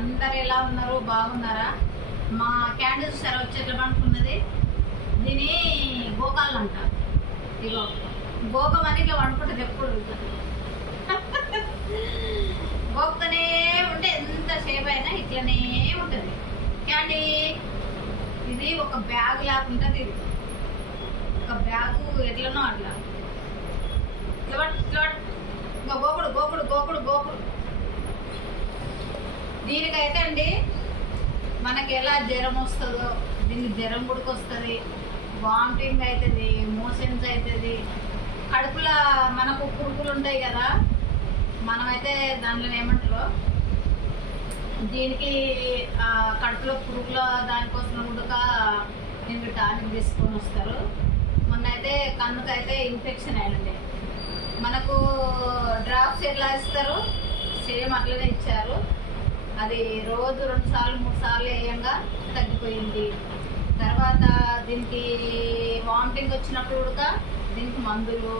అందరు ఎలా ఉన్నారు? బాగున్నారా? మా క్యాండిల్ చూసారా వచ్చి ఎట్లా పండుకున్నది? దీని గోకాళ్ళు అంట. ఇగో గోకం అని ఇట్లా వండుకుంటుంది ఎప్పుడు. గోక్తనే ఉంటే ఎంతసేపు అయినా ఇట్లనే ఉంటుంది. క్యాండీ ఇది ఒక బ్యాగ్ లాగా ఉంటుంది. ఇది ఒక బ్యాగు ఎట్లనో అట్లా ఇంకా గోకుడు గోకుడు గోకుడు గోకుడు. దీనికైతే అండి మనకి ఎలా జ్వరం వస్తుందో దీనికి జ్వరం వస్తుంది, వామిటింగ్ అవుతుంది, మోషన్స్ అవుతుంది, కడుపులో మనకు పురుగులు ఉంటాయి కదా, మనమైతే దాంట్లో ఏమంటారో దీనికి కడుపులో పురుగుల దానికోసం ఉడక దీనికి టానిక్ తీసుకొని వస్తారు. మొన్న అయితే కన్నుకైతే ఇన్ఫెక్షన్ అయ్యింది. మనకు డ్రాప్స్ ఎట్లా ఇస్తారు సేమ్ అట్లనే ఇచ్చారు. అది రోజు 2 సార్లు 3 సార్లు వేయంగా తగ్గిపోయింది. తర్వాత దీనికి వామిటింగ్ వచ్చినప్పుడు కూడా దీనికి మందులు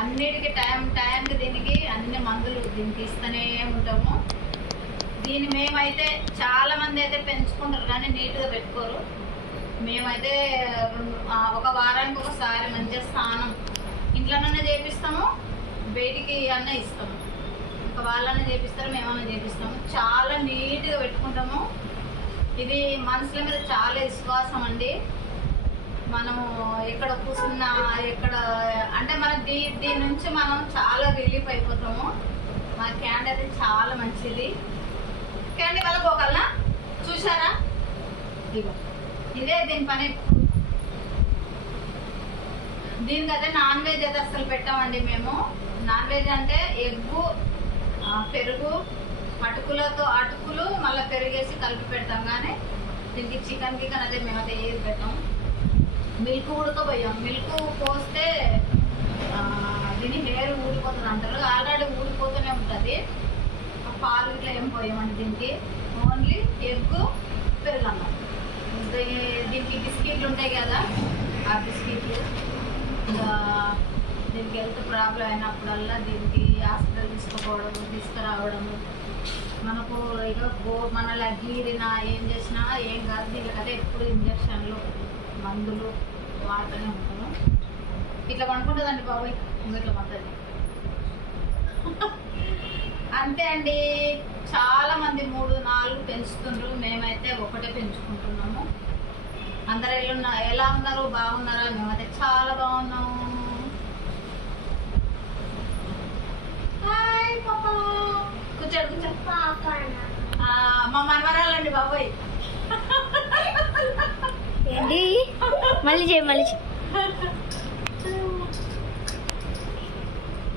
అన్నిటికీ టైంకి దీనికి అన్ని మందులు దీనికి ఇస్తూనే ఉంటాము. దీన్ని మేమైతే చాలా మంది అయితే పెంచుకుంటారు కానీ నీట్గా పెట్టుకోరు. మేమైతే ఒక వారానికి ఒకసారి మంచిగా స్నానం ఇంట్లోనే చేపిస్తాము, బయటికి అన్న ఇస్తాము. ఇంకా వాళ్ళనే చేపిస్తారు, మేమన్నా చేపిస్తాము. చాలా నీట్గా పెట్టుకుంటాము. ఇది మనుషుల మీద చాలా విశ్వాసం అండి. మనము ఎక్కడ కూర్చున్నా ఎక్కడ అంటే మన దీని నుంచి మనం చాలా రిలీఫ్ అయిపోతాము. మా క్యాండీ అయితే చాలా మంచిది. క్యాండీ వల్ల పోగలనా చూసారా? ఇగో ఇదే దీని పని. దీనికైతే నాన్ వెజ్ అయితే అసలు పెట్టామండి మేము. నాన్ వెజ్ అంటే ఎగ్గు, పెరుగు, అటుకులు మళ్ళీ పెరుగేసి కలిపి పెడతాం. కానీ దీనికి చికెన్ అయితే మేమైతే ఏది పెట్టాం. మిల్క్ ఉడకపోయాం. మిల్క్ పోస్తే దీని హెయిర్ ఊడిపోతుంది అంటారు. ఆల్రెడీ ఊడిపోతూనే ఉంటుంది. పాలు ఇట్లా ఏం పోయామండి దీనికి. ఓన్లీ ఎగ్గు, పెరుగు అన్నం. దీనికి బిస్కెట్లు ఉంటాయి కదా, ఆ బిస్కెట్లు ఇంకా దీనికి హెల్త్ ప్రాబ్లం అయినప్పుడల్లా దీనికి హాస్పిటల్ తీసుకురావడము. మనకు ఇక మనలా గీరినా ఏం చేసినా ఏం కాదు. దీనికైతే ఎప్పుడు ఇంజక్షన్లు మందులు వాడుతూనే ఉంటాము. ఇట్లా పడుకుంటుందండి బాబాయ్, ఇట్లా పడుతుంది అంతే అండి. చాలా మంది 3-4 పెంచుతుండ్రు, మేమైతే ఒకటే పెంచుకుంటున్నాము. అందరు ఎలా ఉన్నారు? బాగున్నారా? మేమైతే చాలా బాగున్నాము. హాయ్ పాపా, కూర్చోడు మా మనవరాలండి బాబాయ్. ఏంటి మళ్ళీ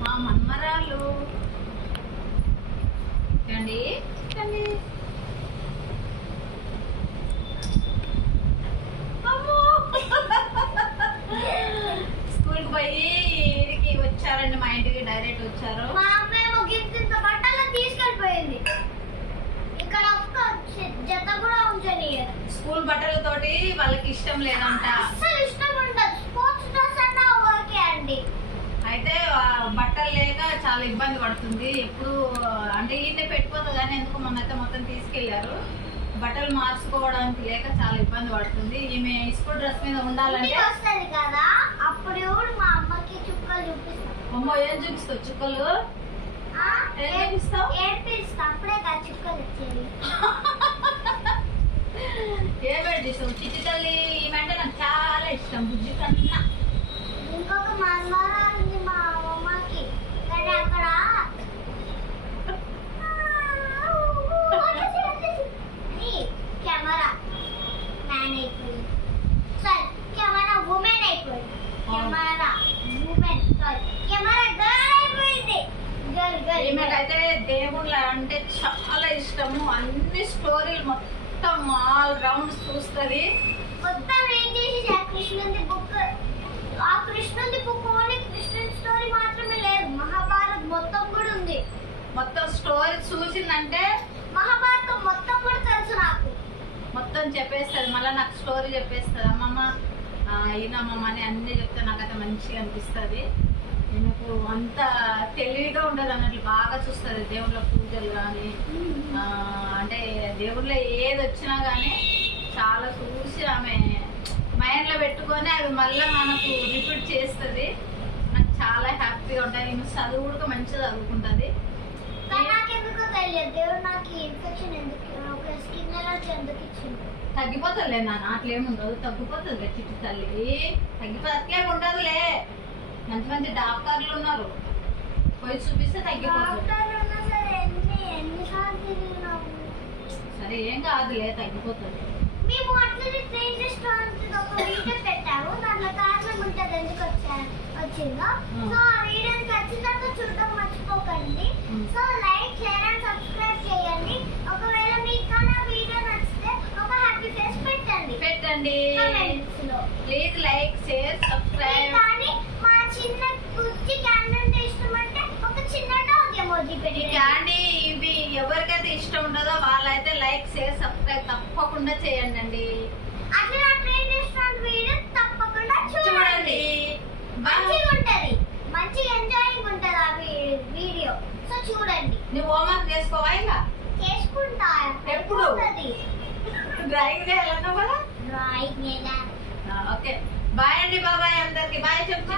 మా మనవరాలు అండి. స్కూల్కి పోయి ఇంటికి వచ్చారండి. మా ఇంటికి డైరెక్ట్ వచ్చారు. మా అమ్మేమో గిఫ్ట్ బట్టలు తీసుకెళ్ళిపోయింది. ఇక్కడ ఒక్క జత కూడా ఉంచని. స్కూల్ బట్టలతోటి వాళ్ళకి ఇష్టం లేదంట. అసలు ఇష్టం ఉండదు. స్పోర్ట్స్ డ్రెస్ అన్నా ఓకే అండి. అయితే బట్టలు లేక చాలా ఇబ్బంది పడుతుంది. ఎప్పుడు అంటే ఈయనే పెట్టుకోతుంది కానీ ఎందుకు మొన్నైతే మొత్తం తీసుకెళ్లారు. బట్టలు మార్చుకోవడానికి లేక చాలా ఇబ్బంది పడుతుంది. ఈమె స్కూల్ డ్రెస్ మీద ఉండాలంటే వస్తుంది కదా, అప్పుడు మా అమ్మకి చుక్కలు చూపిస్తాం. అమ్మో ఏం చూపిస్తావు? చుక్కలు ఏం చూపిస్తావు? ఏడ్పిస్తా. అప్పుడే కదా చుక్కలు వచ్చేది. ఏం పెట్టిస్తావు? చిట్టి తల్లి ఈమెంటే నాకు చాలా ఇష్టం. బుజ్జి కన్నా ఇంకొక మనవరాలు ఉంది మా అమ్మకి. కానీ అక్కడ కెమెరా మ్యాన్ అయిపోయింది. సారీ, కెమెరా ఉమెన్ అయిపోయింది. Camera women sorry, camera girl అయిపోయింది. ఈమెకైతే దేవుళ్ళ అంటే చాలా ఇష్టము. అన్ని స్టోరీలు మొత్తం ఆల్ రౌండ్ చూస్తుంది. మొత్తం ఏం చేసి కృష్ణుడి బుక్, ఆ కృష్ణుడి బుక్ ఓన్లీ కృష్ణుడి స్టోరీ మాత్రమే లేదు, మహాభారత్ మొత్తం కూడా ఉంది. మొత్తం స్టోరీ చూసిందంటే మహాభారతం మొత్తం కూడా తెలుసు నాకు. మొత్తం చెప్పేస్తుంది. మళ్ళీ నాకు స్టోరీ చెప్పేస్తుంది. అమ్మమ్మ ఈయనమ్మమ్మ అని అన్నీ చెప్తే నాకైతే మంచిగా అనిపిస్తుంది. ఈమెకు అంత తెలివిగా ఉండదు అన్నట్లు బాగా చూస్తుంది. దేవుళ్ళ పూజలు కానీ అంటే దేవుళ్ళో ఏది వచ్చినా కానీ చాలా చూసి ఆమె మైండ్లో పెట్టుకొని అది మళ్ళీ మనకు రిపీట్ చేస్తుంది. నాకు చాలా హ్యాపీగా ఉంటుంది. ఈమె చదువు కూడా మంచిగా చదువుకుంటుంది. కానీ నాకెందుకో తెలియదు దేవుడు నాకు ఇన్ఫెక్షన్ ఎందుకు స్కిన్ ఎలర్జీ ఎందుకు ఇచ్చింది. తగ్గిపోతుందిలే నాన్న, అట్లేముండదు, తగ్గిపోతుంది చిట్టి తల్లి, తగ్గిపోతుంది. అట్లే ఉండదులే, మంచి మంచి డాక్టర్లు ఉన్నారు, పోయి చూపిస్తే తగ్గిపోతుంది. డాక్టర్ ఉన్నా సరే ఎన్నిసార్లు తిరిగినాము. సరే ఏం కాదులే, తగ్గిపోతుంది. మేము అట్లనే ట్రైన్ రెస్టారెంట్ ఒక వీడియో పెట్టాము. దాంట్లో కారణం ఉంటుంది ఎందుకు వచ్చిందో. సో ఆ వీడియోని ఖచ్చితంగా చూడడం మర్చిపోకండి. So like share and subscribe చేయండి. ఒకవేళ మీకు నా వీడియో నచ్చితే ఒక హ్యాపీ ఫేస్ పెట్టండి కామెంట్స్ లో. Please like share subscribe. కానీ మా చిన్న కుర్చీ క్యాండిల్ ఇష్టం అంటే ఒక చిన్న డాగ్ ఎమోజీ ఈ పెట్టండి. క్యాండీ ఇవి ఎవరికైతే ఇష్టం ఉంటుందో వాళ్ళైతే లైక్ షేర్ సబ్స్క్రైబ్ తప్పకుండా చేయండి. అట్లా నా ట్రైన్ రెస్టారెంట్ వీడియో తప్పకుండా చూడండి. మంచిగా ఉంటది, మంచిగా ఎంజాయింగ్ ఉంటది ఆ వీడియో. సో చూడండి. నువ్వు హోంవర్క్ చేసుకోవా? ఇంకా చేసుకుంటా. ఎప్పుడు? డ్రాయింగ్ చేయాలన్నా కదా. డ్రాయింగ్ ఓకే, బాయ్ అండి, బాబాయ్ అందరికి బాయ్ చెప్పు.